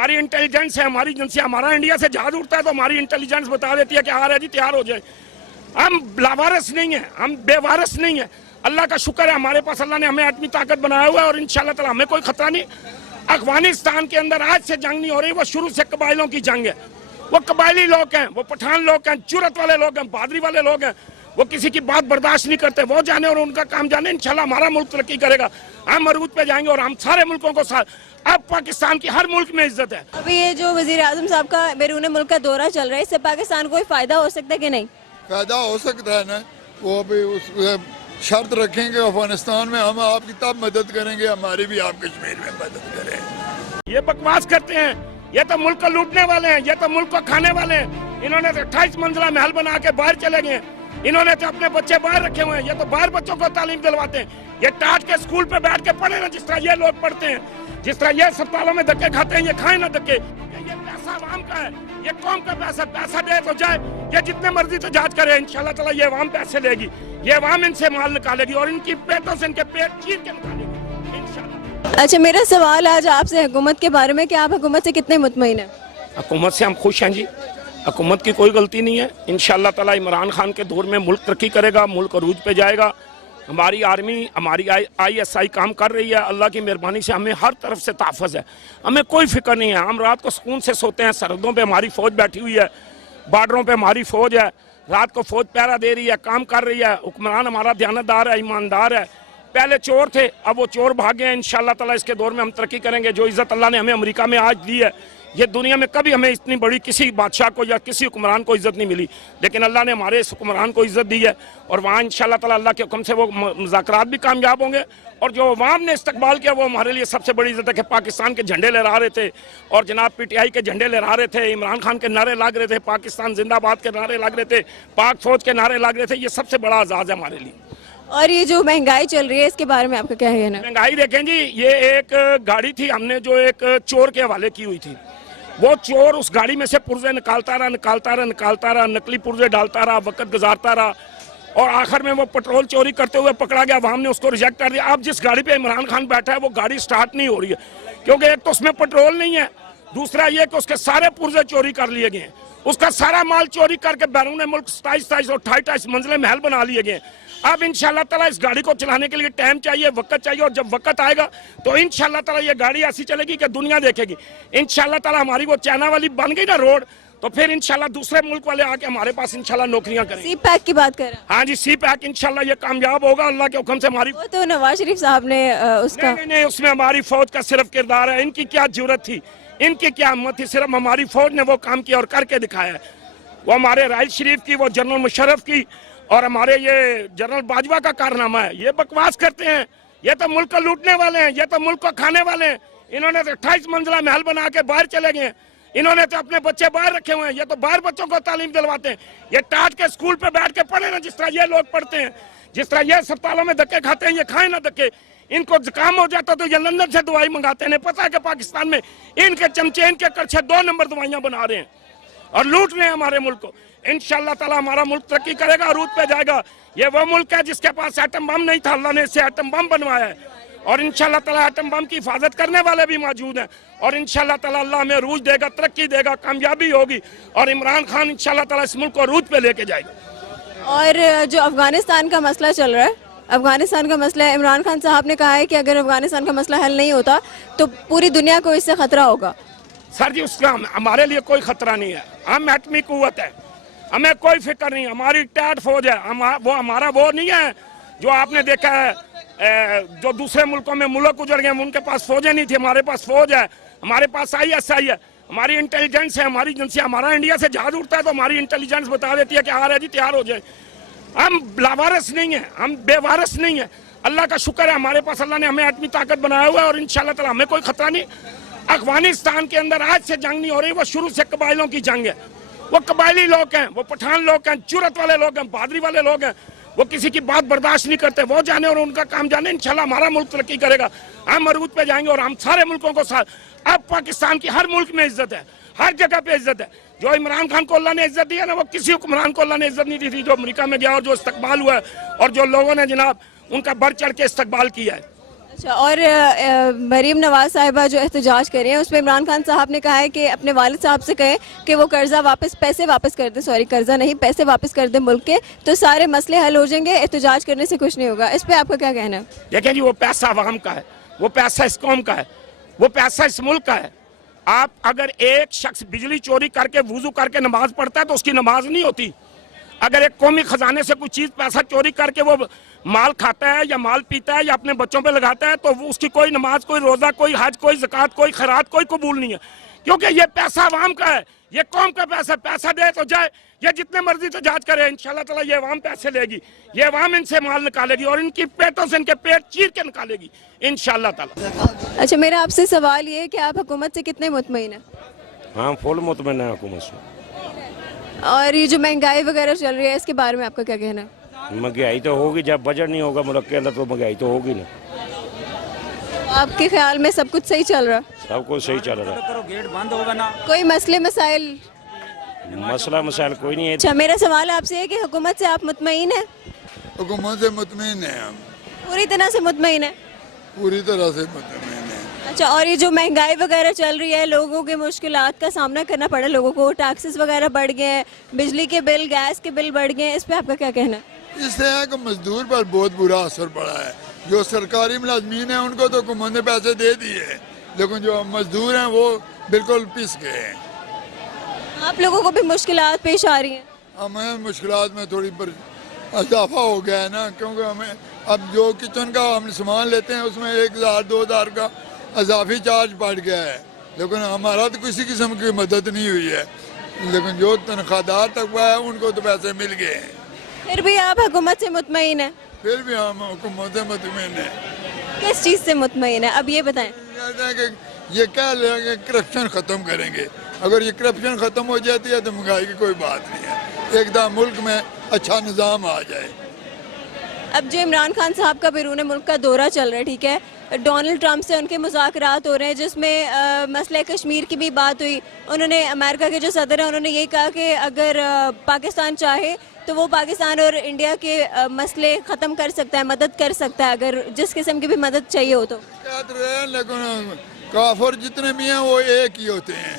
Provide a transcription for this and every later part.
हमारी इंटेलिजेंस है, हमारी एजेंसी, हमारा इंडिया से जहाज उड़ता है तो हमारी इंटेलिजेंस बता देती है कि आ रहा है जी, तैयार हो जाए। हम लावारिस नहीं है, हम बेवारिस नहीं है। अल्लाह का शुक्र है हमारे पास, अल्लाह ने हमें आदमी ताकत बनाया हुआ है और इंशाल्लाह ताला हमें कोई खतरा नहीं। अफगानिस्तान के अंदर आज से जंग नहीं हो रही, वो शुरू से कबाइलों की जंग है। वो कबाइली लोग हैं, वो पठान लोग हैं, जुर्रत वाले लोग हैं, बहादुरी वाले लोग हैं। वो किसी की बात बर्दाश्त नहीं करते, वो जाने और उनका काम जाने। इंशाल्लाह हमारा मुल्क तरक्की करेगा, हम मरूद पे जाएंगे और हम सारे मुल्कों को साथ। अब पाकिस्तान की हर मुल्क में इज्जत है। अभी ये जो वजीर आजम साहब का बैरून मुल्क का दौरा चल रहा है, इससे पाकिस्तान को कोई फायदा हो सकता है कि नहीं? फायदा हो सकता है ना, वो अभी उस शर्त रखेंगे अफगानिस्तान में हम आपकी तब मदद करेंगे, हमारी भी आप कश्मीर में मदद करें। ये बकवास करते हैं, ये तो मुल्क को लूटने वाले हैं, ये तो मुल्क को खाने वाले हैं। इन्होंने तो 28 मंजिला महल बना के बाहर चले गए। इन्होंने तो अपने बच्चे बाहर रखे हुए हैं, ये तो बाहर बच्चों को तालीम दिलवाते हैं। ये टाट के स्कूल पे बैठ के पढ़े ना, जिस तरह ये लोग पढ़ते हैं, जिस तरह ये अस्पतालों में धक्के खाते हैं, ये खाए ना धक्के। ये पैसा आवाम का है, ये कौम का पैसा, पैसा दे तो जाए, ये जितने मर्जी तो जांच करे, इंशाल्लाह ताला ये अवाम पैसे लेगी, ये अवाम इनसे माल निकालेगी और इनकी पेटों से इनके पेट चीर के निकालेगी इंशाल्लाह। अच्छा, मेरा सवाल आज आपसे हुकूमत के बारे में कि आप हुकूमत से कितने मुतमईन हैं? हुकूमत से हम खुश हैं जी, हुकूमत की कोई गलती नहीं है। इंशाल्लाह ताला इमरान खान के दौर में मुल्क तरक्की करेगा, मुल्क अरूज पे जाएगा। हमारी आर्मी, हमारी ISI काम कर रही है। अल्लाह की मेहरबानी से हमें हर तरफ से तहफ़्फ़ुज़ है, हमें कोई फिक्र नहीं है। हम रात को सुकून से सोते हैं। सरहदों पे हमारी फ़ौज बैठी हुई है, बॉर्डरों पे हमारी फ़ौज है, रात को फ़ौज पहरा दे रही है, काम कर रही है। हुक्मरान हमारा दयानतदार है, ईमानदार है। पहले चोर थे, अब वो चोर भाग गए। इंशाल्लाह ताला इसके दौर में हम तरक्की करेंगे। जो इज़्ज़त अल्लाह ने हमें अमेरिका में आज दी है, ये दुनिया में कभी हमें इतनी बड़ी किसी बादशाह को या किसी हुक्मरान को इज़्ज़त नहीं मिली, लेकिन अल्लाह ने हमारे इस हुक्मरान को इज़्ज़त दी है। और वहाँ इंशाल्लाह ताला अल्लाह के हुक्म से वो मुज़ाकरात भी कामयाब होंगे। और जो अवाम ने इस्तकबाल किया, वो हमारे लिए सबसे बड़ी इज़्ज़त है कि पाकिस्तान के झंडे लहरा रहे थे और जनाब PTI के झंडे लहरा रहे थे, इमरान खान के नारे लग रहे थे, पाकिस्तान जिंदाबाद के नारे लग रहे थे, पाक फौज के नारे लग रहे थे। ये सबसे बड़ा आज़ाद है हमारे लिए। और ये जो महंगाई चल रही है, इसके बारे में आपका क्या है? महंगाई देखें जी, ये एक गाड़ी थी, हमने जो एक चोर के हवाले की हुई थी। वो चोर उस गाड़ी में से पुर्जे निकालता रहा, नकली पुर्जे डालता रहा, वक्त गुजारता रहा और आखिर में वो पेट्रोल चोरी करते हुए पकड़ा गया। अवाम ने उसको रिजेक्ट कर दिया। अब जिस गाड़ी पे इमरान खान बैठा है, वो गाड़ी स्टार्ट नहीं हो रही है, क्योंकि एक तो उसमें पेट्रोल नहीं है, दूसरा ये कि उसके सारे पुर्जे चोरी कर लिए गए, उसका सारा माल चोरी करके बैरून मुल्क 27 और 28 मंजिले महल बना लिए गए। अब इंशाल्लाह ताला इस गाड़ी को चलाने के लिए टाइम चाहिए, वक्त चाहिए, और जब वक्त आएगा तो इंशाल्लाह ताला ये गाड़ी ऐसी चलेगी कि दुनिया देखेगी। इंशाल्लाह ताला हमारी वो चाइना वाली बन गई ना रोड, तो फिर इंशाल्लाह दूसरे मुल्क वाले आके हमारे पास इंशाल्लाह नौकरियां करेंगे। सी पैक की बात कर रहे हैं? हाँ जी, सी पैक इंशाल्लाह ये कामयाब होगा अल्लाह के हुक्म से। हमारी वो तो नवाज शरीफ साहब ने उसका नहीं, उसमें हमारी फौज का सिर्फ किरदार है। इनकी क्या जरूरत थी, इनकी क्या हिम्मत थी, सिर्फ हमारी फौज ने वो काम किया और करके दिखाया है। वो हमारे राइल शरीफ की, वो जनरल मुशर्रफ की और हमारे ये जनरल बाजवा का कारनामा है। ये बकवास करते हैं, ये तो मुल्क को लूटने वाले हैं, ये तो मुल्क को खाने वाले हैं। इन्होंने तो 28 मंजिला महल बना के बाहर चले गए। इन्होंने तो अपने बच्चे बाहर रखे हुए हैं, ये तो बाहर बच्चों को तालीम दिलवाते हैं। ये टाट के स्कूल पे बैठ के पढ़े ना, जिस तरह ये लोग पढ़ते हैं, जिस तरह ये अस्पतालों में धक्के खाते हैं, ये खाए ना धक्के। इनको जुकाम हो जाता तो ये लंदन से दवाई मंगाते हैं। पता है कि पाकिस्तान में इनके चमचे, इनके करछे 2 नंबर दवाइयां बना रहे हैं और लूट रहे हैं हमारे मुल्क को। इंशाल्लाह ताला हमारा मुल्क तरक्की करेगा, अरूज पे जाएगा। ये वो मुल्क है जिसके पास एटम बम नहीं था, अल्लाह ने इससे एटम बम बनवाया है। और इंशाल्लाह ताला एटम बम की हिफाजत करने वाले भी मौजूद हैं। और इंशाल्लाह ताला अल्लाह हमें अरूज देगा, तरक्की देगा, कामयाबी होगी और इमरान खान इंशाल्लाह ताला इस मुल्क को अरूज पे लेके जाएगा। और जो अफगानिस्तान का मसला चल रहा है, अफगानिस्तान का मसला है, इमरान खान साहब ने कहा है कि अगर अफगानिस्तान का मसला हल नहीं होता तो पूरी दुनिया को इससे खतरा होगा। सर जी, उसका हमारे लिए कोई खतरा नहीं है। हम एटमी कुव्वत है, हमें कोई फिक्र नहीं। हमारी टैट फौज है, वो हमारा वो नहीं है जो आपने देखा है जो दूसरे मुल्कों में मुल्क उजड़ गए, उनके पास फौजें नहीं थी। हमारे पास फौज है, हमारे पास ISI है, हमारी इंटेलिजेंस है, हमारी एजेंसी। हमारा इंडिया से जहाज उड़ता है तो हमारी इंटेलिजेंस बता देती है कि आ रहा है जी, तैयार हो जाए। हम लावारिस नहीं है, हम बेवारिस नहीं है। अल्लाह का शुक्र है हमारे पास, अल्लाह ने हमें आदमी ताकत बनाया हुआ है और इंशाल्लाह ताला हमें कोई खतरा नहीं। अफगानिस्तान के अंदर आज से जंग नहीं हो रही, वो शुरू से कबाइलों की जंग है। वो कबाइली लोग हैं, वो पठान लोग हैं, जुर्रत वाले लोग हैं, बहादुरी वाले लोग हैं। वो किसी की बात बर्दाश्त नहीं करते, वो जाने और उनका काम जाने। इंशाल्लाह हमारा मुल्क तरक्की करेगा, हम मरूद पे जाएंगे और हम सारे मुल्कों को साथ। अब पाकिस्तान की हर मुल्क में इज्जत है, हर जगह पे इज्जत है। जो इमरान खान को अल्लाह ने इज्जत दी है ना, वो किसी हुक्मरान को अल्लाह ने इज्जत नहीं दी थी। जो अमेरिका में गया और जो इस्तकबाल हुआ है और जो लोगों ने जनाब उनका बढ़ चढ़ के इस्तकबाल किया है। अच्छा, और मरीम नवाज साहिबा जो एहतजाज कर रही हैं उसमें इमरान खान साहब ने कहा है कि अपने वालिद साहब से कहें कि वो पैसे वापस कर दें, सॉरी कर्जा नहीं, पैसे वापस कर दें मुल्क के, तो सारे मसले हल हो जाएंगे, एहतजाज करने से कुछ नहीं होगा। इस पे आपका क्या कहना है? देखें जी, वो पैसा अवाम का है, वो पैसा इस कौम का है, वो पैसा इस मुल्क का है। आप अगर एक शख्स बिजली चोरी करके वुजू करके नमाज पढ़ता है तो उसकी नमाज नहीं होती। अगर एक कौमी खजाने से कोई चीज पैसा चोरी करके वो माल खाता है या माल पीता है या अपने बच्चों पे लगाता है तो वो उसकी कोई नमाज, कोई रोजा, कोई हज, कोई ज़कात, कोई खैरात कोई कबूल नहीं है, क्योंकि ये पैसा अवाम का है, ये कौम का पैसा। पैसा दे तो जाए, ये जितने मर्जी तो जांच करे, इंशाल्लाह ताला ये अवाम पैसे लेगी, ये अवाम इनसे माल निकालेगी और इनकी पेटों से इनके पेट चीर के निकालेगी इंशाल्लाह ताला। अच्छा, मेरा आपसे सवाल ये है कि आप हुकूमत से कितने मुतमईन हैं? हाँ, फुल मुतमईन है हुकूमत से। और ये जो महंगाई वगैरह चल रही है इसके बारे में आपका क्या कहना है? महंगाई तो होगी, जब बजट नहीं होगा मुल्क के अंदर तो महंगाई तो होगी ना। आपके ख्याल में सब कुछ सही चल रहा है? सब कुछ सही चल रहा है। गेट बंद होगा ना। कोई मसले मसाइल? मसला मसाइल कोई नहीं है। अच्छा, मेरा सवाल आपसे है कि हुकूमत से आप मुतमईन हैं? हुकूमत से मुतमईन है हम, पूरी तरह से मुतमईन है? पूरी तरह से मुतमईन है। अच्छा, और ये जो महंगाई वगैरह चल रही है, लोगों के मुश्किलात का सामना करना पड़ा, लोगों को टैक्सेस वगैरह बढ़ गए हैं, बिजली के बिल, गैस के बिल बढ़ गए हैं, इस पे आपका क्या कहना है? इससे है कि मजदूर पर बहुत बुरा असर पड़ा है। जो सरकारी मुलाजमीन है उनको तो हुकूमत ने पैसे दे दिए, लेकिन जो मजदूर हैं वो बिल्कुल पिस गए हैं। आप लोगों को भी मुश्किलात पेश आ रही हैं? हमें मुश्किलात में थोड़ी इजाफा हो गया है ना, क्योंकि हमें अब जो किचन का हम सामान लेते हैं उसमें 1000-2000 का इजाफी चार्ज बढ़ गया है, लेकिन हमारा तो किसी किस्म की मदद नहीं हुई है, लेकिन जो तनख्वाहदार तबका है उनको तो पैसे मिल गए हैं। फिर भी आप हुकूमत से मुतमईन हैं? फिर भी हम हुकूमत से मुतमईन है। किस चीज़ से मुतमईन है, अब ये बताएं। कहते हैं कि ये क्या लेंगे, करप्शन ख़त्म करेंगे। अगर ये करप्शन ख़त्म हो जाती है तो महंगाई की कोई बात नहीं है, एकदम मुल्क में अच्छा निज़ाम आ जाए। अब जो इमरान खान साहब का बैरून मुल्क का दौरा चल रहा है, ठीक है, डोनाल्ड ट्रंप से उनके मुज़ाकरात हो रहे हैं जिसमें मसला कश्मीर की भी बात हुई। उन्होंने, अमेरिका के जो सदर हैं, उन्होंने ये कहा कि अगर पाकिस्तान चाहे तो वो पाकिस्तान और इंडिया के मसले ख़त्म कर सकता है, मदद कर सकता है, अगर जिस किस्म की भी मदद चाहिए हो तो। लेकिन काफिर जितने भी हैं वो एक ही होते हैं,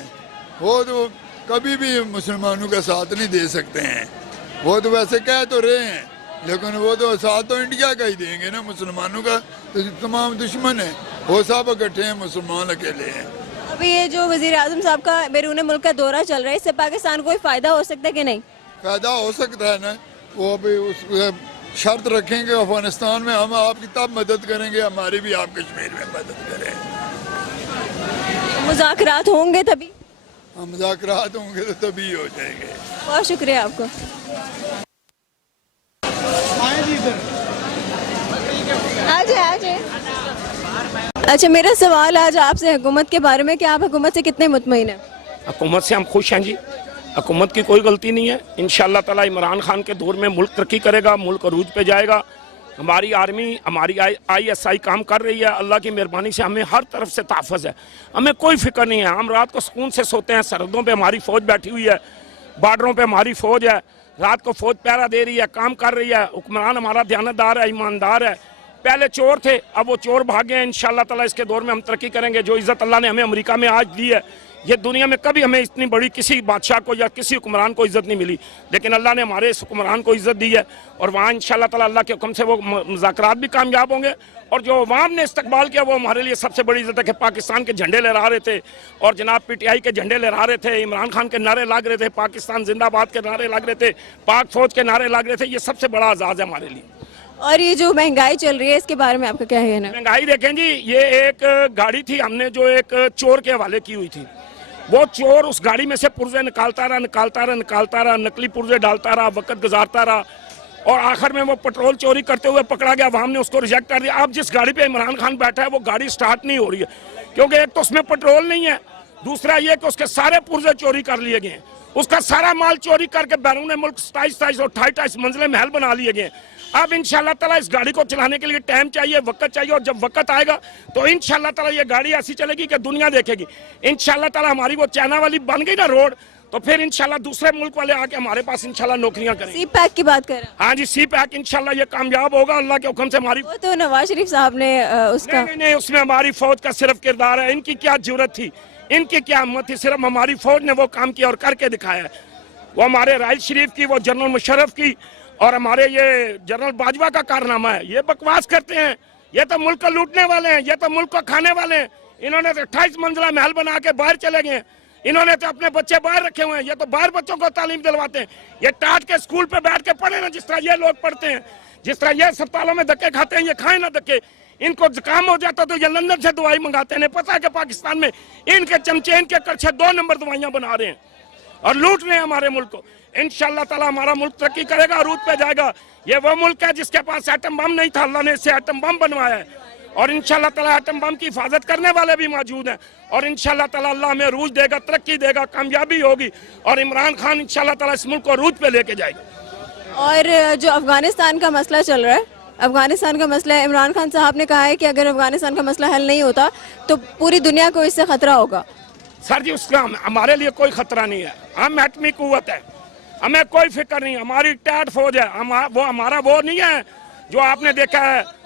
वो तो कभी भी मुसलमानों का साथ नहीं दे सकते हैं। वो तो वैसे कह तो रहे हैं, लेकिन वो तो साथ तो इंडिया का ही देंगे ना, मुसलमानों का तो तमाम दुश्मन है, वो सब इकट्ठे हैं, मुसलमान अकेले हैं। अभी ये जो वज़ीर आज़म साहब का बैरून मुल्क का दौरा चल रहा है, इससे पाकिस्तान को कोई फ़ायदा हो सकता है कि नहीं? फायदा हो सकता है ना, वो अभी उस शर्त रखेंगे अफगानिस्तान में हम आपकी तब मदद करेंगे, हमारी भी आप कश्मीर में मदद करें। मुज़ाकरात होंगे तभी? हम मुज़ाकरात होंगे तो तभी हो जाएंगे। बहुत शुक्रिया आपको। आज अच्छा, मेरा सवाल आज आपसे हुकूमत के बारे में कि आप हुकूमत से कितने मुतमईन हैं? हुकूमत से हम खुश हैं जी, हुकूमत की कोई गलती नहीं है। इंशाल्लाह ताला इमरान खान के दौर में मुल्क तरक्की करेगा, मुल्क अरूज पे जाएगा। हमारी आर्मी, हमारी ISI काम कर रही है, अल्लाह की मेहरबानी से हमें हर तरफ से तहफ़्फ़ुज़ है, हमें कोई फिक्र नहीं है। हम रात को सुकून से सोते हैं, सरहदों पे हमारी फ़ौज बैठी हुई है, बार्डरों पे हमारी फ़ौज है, रात को फ़ौज पहरा दे रही है, काम कर रही है। हुक्मरान हमारा दयानतदार है, ईमानदार है। पहले चोर थे, अब वो चोर भाग गए। इंशाल्लाह ताला इसके दौर में हम तरक्की करेंगे। जो इज़्ज़त अल्लाह ने हमें अमेरिका में आज दी है, ये दुनिया में कभी हमें इतनी बड़ी किसी बादशाह को या किसी हुक्मरान को इज़्ज़त नहीं मिली, लेकिन अल्लाह ने हमारे इस हुक्मरान को इज़्ज़त दी है। और वहाँ इंशाल्लाह ताला अल्लाह के हुक्म से वो मुज़ाकरात भी कामयाब होंगे। और जो अवाम ने इस्तकबाल किया वो हमारे लिए सबसे बड़ी इज़्ज़त है कि पाकिस्तान के झंडे लहरा रहे थे और जनाब PTI के झंडे लहरा रहे थे, इमरान खान के नारे लग रहे थे, पाकिस्तान जिंदाबाद के नारे लग रहे थे, पाक फौज के नारे लग रहे थे। ये सबसे बड़ा एजाज़ है हमारे लिए। और ये जो महंगाई चल रही है इसके बारे में आपका क्या कहना है? महंगाई देखें जी, ये एक गाड़ी थी, हमने जो एक चोर के हवाले की हुई थी, वो चोर उस गाड़ी में से पुर्जे निकालता रहा, नकली पुर्जे डालता रहा, वक्त गुजारता रहा और आखिर में वो पेट्रोल चोरी करते हुए पकड़ा गया। वहाँ हमने उसको रिजेक्ट कर दिया। अब जिस गाड़ी पे इमरान खान बैठा है वो गाड़ी स्टार्ट नहीं हो रही है, क्योंकि एक तो उसमें पेट्रोल नहीं है, दूसरा ये कि उसके सारे पुर्जे चोरी कर लिए गए, उसका सारा माल चोरी करके बैरून मुल्क 27 और 28 मंजिलें महल बना लिए गए। अब इंशाल्लाह ताला इस गाड़ी को चलाने के लिए टाइम चाहिए, वक्त चाहिए, और जब वक्त आएगा तो इंशाल्लाह ताला ये गाड़ी ऐसी चलेगी कि दुनिया देखेगी। इंशाल्लाह ताला हमारी वो चाइना वाली बन गई ना रोड, तो फिर इंशाल्लाह दूसरे मुल्क वाले आके हमारे पास इंशाल्लाह नौकरियां करेंगे। सी पैक की बात कर रहे हैं। हाँ जी, सी पैक इंशाल्लाह ये कामयाब होगा अल्लाह के हुक्म से। हमारी वो तो नवाज शरीफ साहब ने उसका नहीं, उसमें हमारी फौज का सिर्फ किरदार है। इनकी क्या जरूरत थी, इनकी क्या हिम्मत थी, सिर्फ हमारी फौज ने वो काम किया और करके दिखाया है। वो हमारे राइल शरीफ की, वो जनरल मुशर्रफ की और हमारे ये जनरल बाजवा का कारनामा है। ये बकवास करते हैं, ये तो मुल्क को लूटने वाले हैं, ये तो मुल्क को खाने वाले हैं। इन्होंने तो 28 मंजिला महल बना के बाहर चले गए। इन्होंने तो अपने बच्चे बाहर रखे हुए हैं, ये तो बाहर बच्चों को तालीम दिलवाते हैं। ये टाट के स्कूल पे बैठ के पढ़े ना, जिस तरह ये लोग पढ़ते हैं, जिस तरह ये अस्पतालों में धक्के खाते हैं, ये खाए ना धक्के। इनको जुकाम हो जाता तो ये लंदन से दवाई मंगाते हैं। पता है कि पाकिस्तान में इनके चमचे, इनके करछे 2 नंबर दवाइयां बना रहे हैं और लूट रहे हैं हमारे मुल्क को। इंशाल्लाह ताला हमारा मुल्क तरक्की करेगा, अरूज पे जाएगा। ये वो मुल्क है जिसके पास एटम बम नहीं था, अल्लाह ने इससे एटम बम बनवाया है और इंशाल्लाह ताला एटम बम की हिफाजत करने वाले भी मौजूद हैं। और इंशाल्लाह ताला अल्लाह हमें अरूज देगा, तरक्की देगा, कामयाबी होगी और इमरान खान इंशाल्लाह ताला इस मुल्क को अरूज पे लेके जाएगा। और जो अफगानिस्तान का मसला चल रहा है, अफगानिस्तान का मसला है, इमरान खान साहब ने कहा है कि अगर अफगानिस्तान का मसला हल नहीं होता तो पूरी दुनिया को इससे खतरा होगा। सर जी, उसका हमारे लिए कोई खतरा नहीं है। हम एटमी कुव्वत है, हमें कोई फिक्र नहीं। हमारी टैट फौज है। वो हमारा वो नहीं है जो आपने देखा है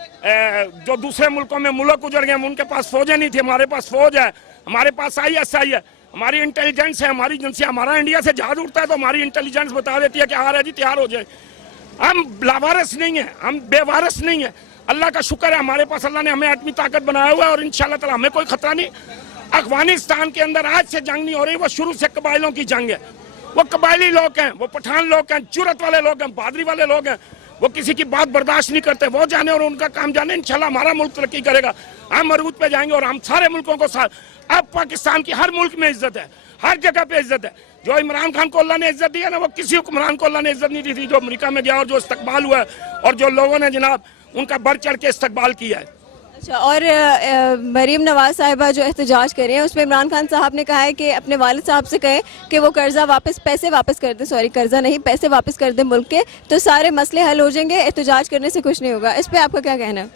जो दूसरे मुल्कों में मुल्क उजड़ गए, उनके पास फौजें नहीं थी। हमारे पास फौज है, हमारे पास ISI है, हमारी इंटेलिजेंस है, हमारी एजेंसियां। हमारा इंडिया से जहाज उड़ता है तो हमारी इंटेलिजेंस बता देती है कि आ रहा है जी, तैयार हो जाए। हम लावारिस नहीं है, हम बेवारिस नहीं है। अल्लाह का शुक्र है हमारे पास, अल्लाह ने हमें एटमी ताकत बनाया हुआ है और इंशाल्लाह ताला हमें कोई खतरा नहीं। अफगानिस्तान के अंदर आज से जंग नहीं हो रही, वो शुरू से कबाइलों की जंग है। वो कबायली लोग हैं, वो पठान लोग हैं, जुरत वाले लोग हैं, बहादुरी वाले लोग हैं। वो किसी की बात बर्दाश्त नहीं करते, वो जाने और उनका काम जाने। इंशाल्लाह हमारा मुल्क तरक्की करेगा, हम अरूज पे जाएंगे और हम सारे मुल्कों को साथ। अब पाकिस्तान की हर मुल्क में इज्जत है, हर जगह पे इज्जत है। जो इमरान खान को अल्लाह ने इज्जत दी है ना, वो किसी हुक्मरान को अल्लाह ने इज्जत नहीं दी थी। जो अमेरिका में गया और जो इस्तकबाल हुआ है और जो लोगों ने जनाब उनका बढ़ चढ़ के इस्तकबाल किया है। अच्छा, और मरीम नवाज साहिबा जो एहतजाज कर रहे हैं उसमें इमरान खान साहब ने कहा है कि अपने वालिद साहब से कहें कि वो पैसे वापस कर दें, सॉरी कर्जा नहीं, पैसे वापस कर दें मुल्क के, तो सारे मसले हल हो जाएंगे, एहतजाज करने से कुछ नहीं होगा। इस पर आपका क्या कहना है?